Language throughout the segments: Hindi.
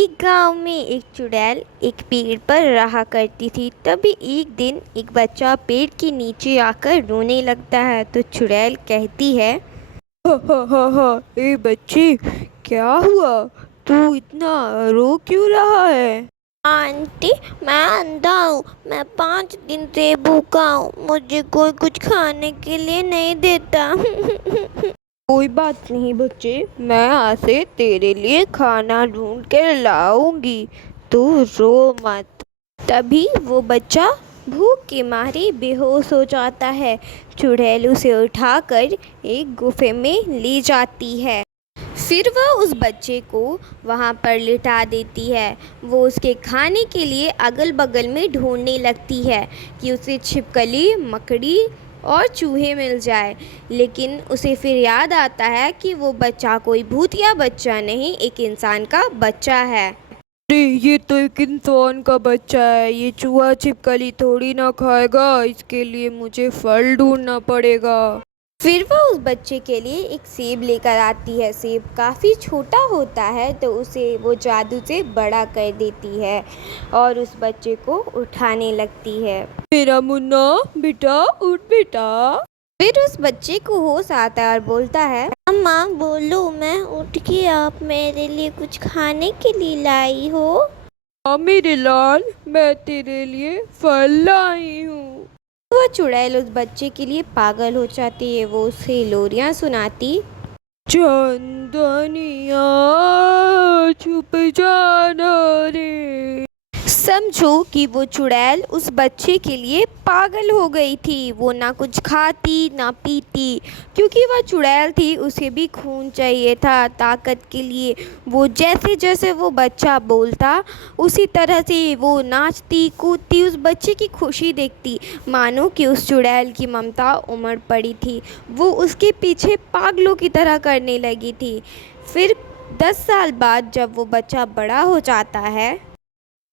एक गांव में एक चुड़ैल एक पेड़ पर रहा करती थी। तभी एक दिन एक बच्चा पेड़ के नीचे आकर रोने लगता है। तो चुड़ैल कहती है, हा हा हा हा। ए बच्चे, क्या हुआ? तू इतना रो क्यों रहा है? आंटी, मैं अंधा हूँ। मैं 5 दिन से भूखा हूँ। मुझे कोई कुछ खाने के लिए नहीं देता। कोई बात नहीं बच्चे, मैं आज से तेरे लिए खाना ढूंढ कर लाऊंगी। तू रो मत। तभी वो बच्चा भूख के मारे बेहोश हो जाता है। चुड़ैल उसे उठाकर एक गुफे में ले जाती है। फिर वह उस बच्चे को वहाँ पर लिटा देती है। वो उसके खाने के लिए अगल बगल में ढूंढने लगती है कि उसे छिपकली, मकड़ी और चूहे मिल जाए। लेकिन उसे फिर याद आता है कि वो बच्चा कोई भूतिया बच्चा नहीं, एक इंसान का बच्चा है। अरे ये तो एक इंसान का बच्चा है, ये चूहा छिपकली थोड़ी ना खाएगा। इसके लिए मुझे फल ढूंढना पड़ेगा। फिर वह उस बच्चे के लिए एक सेब लेकर आती है। सेब काफ़ी छोटा होता है तो उसे वो जादू से बड़ा कर देती है और उस बच्चे को उठाने लगती है। मेरा मुन्ना, बेटा उठ बेटा। फिर उस बच्चे को होश आता है और बोलता है, अम्मा बोलो, मैं उठ के आप मेरे लिए कुछ खाने के लिए लाई हो? हाँ मेरे लाल, मैं तेरे लिए फल लाई हूँ। वह चुड़ैल उस बच्चे के लिए पागल हो जाती है। वो उसे लोरियां सुनाती, चंदनिया छुप जाना रे। समझो कि वो चुड़ैल उस बच्चे के लिए पागल हो गई थी। वो ना कुछ खाती ना पीती, क्योंकि वह चुड़ैल थी, उसे भी खून चाहिए था ताकत के लिए। वो जैसे जैसे वो बच्चा बोलता उसी तरह से वो नाचती कूदती, उस बच्चे की खुशी देखती, मानो कि उस चुड़ैल की ममता उमड़ पड़ी थी। वो उसके पीछे पागलों की तरह करने लगी थी। फिर 10 साल बाद जब वो बच्चा बड़ा हो जाता है,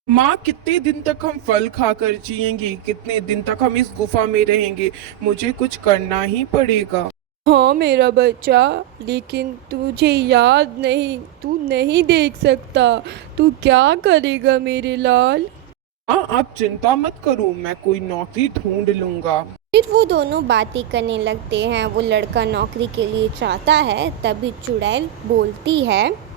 माँ, कितने दिन तक हम फल खाकर जिएंगे? कितने दिन तक हम इस गुफा में रहेंगे? मुझे कुछ करना ही पड़ेगा। हाँ मेरा बच्चा, लेकिन तुझे याद नहीं, तू नहीं देख सकता। तू क्या करेगा मेरे लाल? हाँ, आप चिंता मत करो, मैं कोई नौकरी ढूंढ लूंगा। फिर वो दोनों बातें करने लगते हैं। वो लड़का नौकरी के लिए चाहता है। तभी चुड़ैल बोलती है,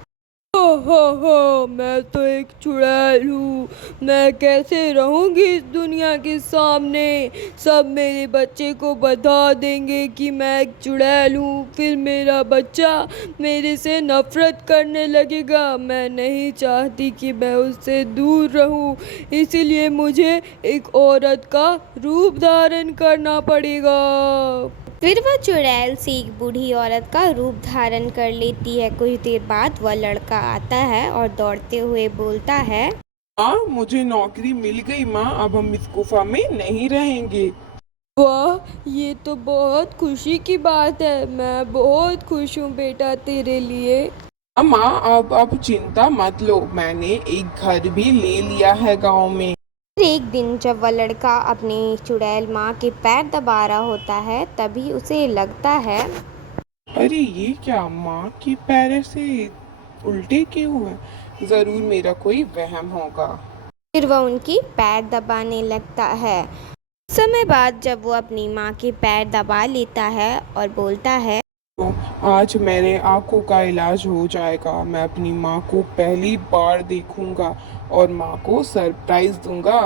हो हो, मैं तो एक चुड़ैल हूँ। मैं कैसे रहूंगी इस दुनिया के सामने? सब मेरे बच्चे को बता देंगे कि मैं एक चुड़ैल हूँ। फिर मेरा बच्चा मेरे से नफरत करने लगेगा। मैं नहीं चाहती कि मैं उससे दूर रहूं, इसीलिए मुझे एक औरत का रूप धारण करना पड़ेगा। फिर वह चुड़ैल से एक बूढ़ी औरत का रूप धारण कर लेती है। कुछ देर बाद वह लड़का आता है और दौड़ते हुए बोलता है, हाँ, मुझे नौकरी मिल गई माँ, अब हम इस गुफा में नहीं रहेंगे। वाह, ये तो बहुत खुशी की बात है। मैं बहुत खुश हूँ बेटा तेरे लिए। हाँ माँ, अब चिंता मत लो, मैंने एक घर भी ले लिया है गांव में। फिर एक दिन जब वह लड़का अपनी चुड़ैल माँ के पैर दबा रहा होता है, तभी उसे लगता है, अरे ये क्या, माँ के पैर ऐसे उल्टे क्यों हैं? जरूर मेरा कोई वहम होगा। फिर वह उनकी पैर दबाने लगता है। समय बाद जब वो अपनी माँ के पैर दबा लेता है और बोलता है, तो आज मेरे आंखों का इलाज हो जाएगा। मैं अपनी माँ को पहली बार देखूंगा और माँ को सरप्राइज दूंगा।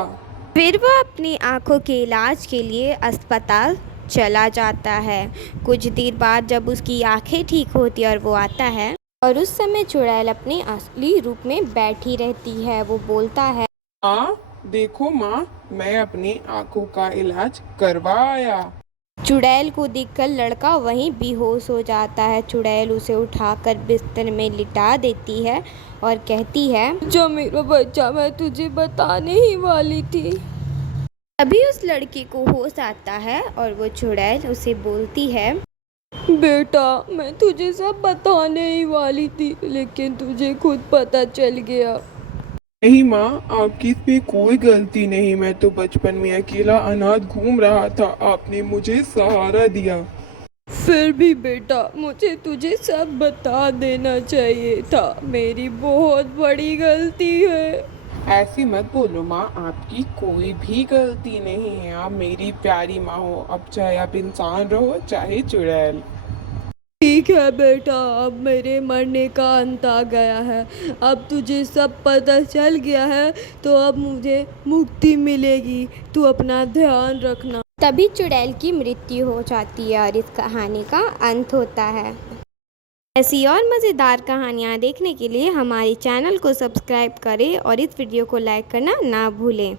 फिर वह अपनी आंखों के इलाज के लिए अस्पताल चला जाता है। कुछ देर बाद जब उसकी आंखें ठीक होती है और वो आता है, और उस समय चुड़ैल अपने असली रूप में बैठी रहती है। वो बोलता है, हाँ देखो माँ, मैं अपनी आंखों का इलाज करवा आया। चुड़ैल को देखकर लड़का वहीं बेहोश हो जाता है। चुड़ैल उसे उठाकर बिस्तर में लिटा देती है और कहती है, जो मेरा बच्चा, मैं तुझे बताने ही वाली थी। तभी उस लड़के को होश आता है और वो चुड़ैल उसे बोलती है, बेटा, मैं तुझे सब बताने ही वाली थी, लेकिन तुझे खुद पता चल गया। नहीं माँ, आपकी इसमें कोई गलती नहीं। मैं तो बचपन में अकेला अनाथ घूम रहा था, आपने मुझे सहारा दिया। फिर भी बेटा मुझे तुझे सब बता देना चाहिए था। मेरी बहुत बड़ी गलती है। ऐसी मत बोलो माँ, आपकी कोई भी गलती नहीं है। आप मेरी प्यारी माँ हो, अब चाहे आप इंसान रहो चाहे चुड़ैल। ठीक है बेटा, अब मेरे मरने का अंत आ गया है। अब तुझे सब पता चल गया है तो अब मुझे मुक्ति मिलेगी। तू अपना ध्यान रखना। तभी चुड़ैल की मृत्यु हो जाती है और इस कहानी का अंत होता है। ऐसी और मज़ेदार कहानियाँ देखने के लिए हमारे चैनल को सब्सक्राइब करें और इस वीडियो को लाइक करना ना भूलें।